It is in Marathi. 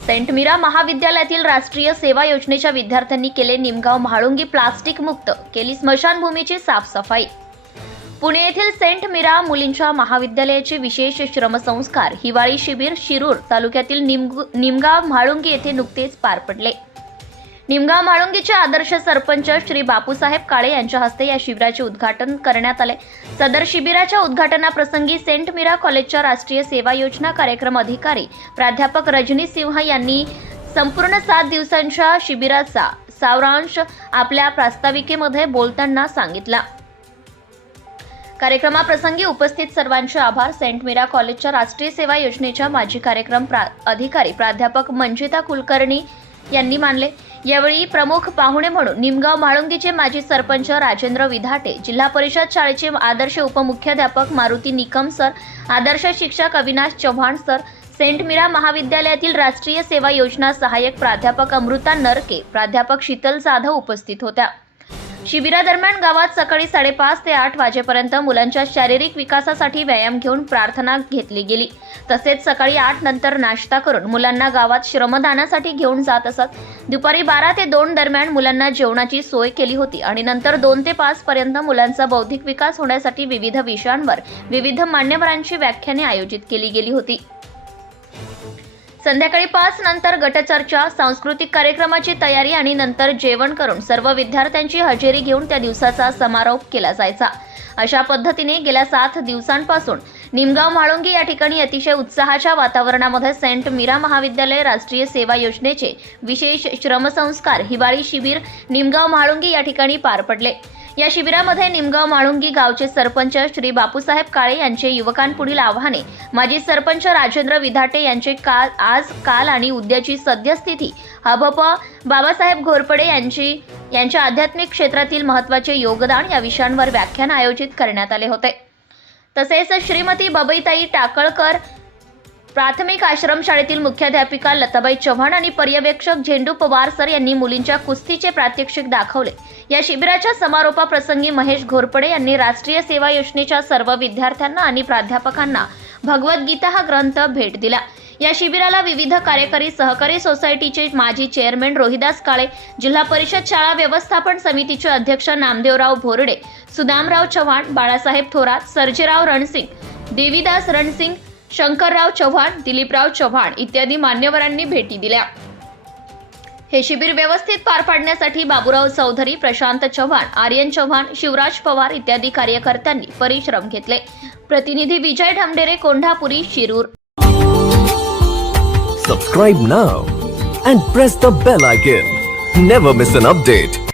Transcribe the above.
सेंट मीरा महाविद्यालयातील राष्ट्रीय सेवा योजनेच्या विद्यार्थ्यांनी केले निमगाव म्हाळुंगी प्लास्टिक मुक्त केली स्मशानभूमीची साफसफाई. पुणे येथील सेंट मीरा मुलींच्या महाविद्यालयाचे विशेष श्रमसंस्कार हिवाळी शिबिर शिरूर तालुक्यातील निमगाव म्हाळुंगी येथे नुकतेच पार पडले. निमगाव म्हाळुंगीचे आदर्श सरपंच श्री बापूसाहेब काळे यांच्या हस्ते या शिबिराचे उद्घाटन करण्यात आले. सदर शिबिराच्या उद्घाटनाप्रसंगी सेंट मीरा कॉलेजच्या राष्ट्रीय सेवा योजना कार्यक्रम अधिकारी प्राध्यापक रजनी सिंह यांनी संपूर्ण सात दिवसांच्या शिबिराचा सारांश आपल्या प्रास्ताविकेमध्ये बोलताना सांगितला. कार्यक्रमाप्रसंगी उपस्थित सर्वांचे आभार. सेंट मीरा कॉलेजच्या राष्ट्रीय सेवा योजनेच्या माजी कार्यक्रम प्रा- अधिकारी प्राध्यापक मंजिता कुलकर्णी यांनी मानले. यावेळी प्रमुख पाहुणे म्हणून निमगाव म्हाळुंगीचे माजी सरपंच राजेंद्र विधाटे जिल्हा परिषद शाळेचे आदर्श उपमुख्याध्यापक मारुती निकम सर आदर्श शिक्षक अविनाश चव्हाण सर सेंट मीरा महाविद्यालयातील राष्ट्रीय सेवा योजना सहाय्यक प्राध्यापक अमृता नरके प्राध्यापक शीतल जाधव उपस्थित होत्या. शिबिरादरम्यान गावात सकाळी साडेपाच ते आठ वाजेपर्यंत मुलांच्या शारीरिक विकासासाठी व्यायाम घेऊन प्रार्थना घेतली गेली. तसेच सकाळी आठ नंतर नाश्ता करून मुलांना गावात श्रमदानासाठी घेऊन जात असत. दुपारी बारा ते दोन दरम्यान मुलांना जेवणाची सोय केली होती आणि नंतर दोन ते पाच पर्यंत मुलांचा बौद्धिक विकास होण्यासाठी विविध विषयांवर विविध मान्यवरांची व्याख्याने आयोजित केली गेली होती. संध्याकाळी पाच नंतर गटचर्चा सांस्कृतिक कार्यक्रमाची तयारी आणि नंतर जेवण करून सर्व विद्यार्थ्यांची हजेरी घेऊन त्या दिवसाचा समारोप केला जायचा. अशा पद्धतीने गेल्या सात दिवसांपासून निमगाव म्हाळुंगी या ठिकाणी अतिशय उत्साहाच्या वातावरणामध्ये सेंट मीरा महाविद्यालय राष्ट्रीय सेवा योजनेचे विशेष श्रमसंस्कार हिवाळी शिबिर निमगाव म्हाळुंगी या ठिकाणी पार पडले. या शिबिरामध्ये निमगाव माळुंगी गावचे सरपंच श्री बापूसाहेब काळे यांचे युवकांपुढील आव्हाने माजी सरपंच राजेंद्र विधाटे यांचे काल आज काल आणि उद्याची सद्यस्थिती हबप बाबासाहेब घोरपडे यांची यांच्या आध्यात्मिक क्षेत्रातील महत्त्वाचे योगदान या विषयांवर व्याख्यान आयोजित करण्यात आले होते. तसेच श्रीमती बबईताई टाकळकर प्राथमिक आश्रमशाळेतील मुख्याध्यापिका लताबाई चव्हाण आणि पर्यवेक्षक झेंडू पवार सर यांनी मुलींच्या कुस्तीचे प्रात्यक्षिक दाखवले. या शिबिराच्या समारोपाप्रसंगी महेश घोरपडे यांनी राष्ट्रीय सेवा योजनेच्या सर्व विद्यार्थ्यांना आणि प्राध्यापकांना भगवद्गीता हा ग्रंथ भेट दिला. या शिबिराला विविध कार्यकारी सहकारी सोसायटीचे माजी चेअरमन रोहिदास काळे जिल्हा परिषद शाळा व्यवस्थापन समितीचे अध्यक्ष नामदेवराव भोरडे सुदामराव चव्हाण बाळासाहेब थोरात सर्जेराव रणसिंग देवीदास रणसिंग शंकरराव चव्हाण दिलीपराव चव्हाण इत्यादी मान्यवरांनी भेटी दिल्या. हे शिबिर व्यवस्थित पार पाडण्यासाठी बाबूराव चौधरी प्रशांत चव्हाण आर्यन चव्हाण शिवराज पवार इत्यादी कार्यकर्त्यांनी परिश्रम घेतले. प्रतिनिधी Vijay Dhamdhere Kondhapuri Shirur. Subscribe now and press the bell icon never miss an update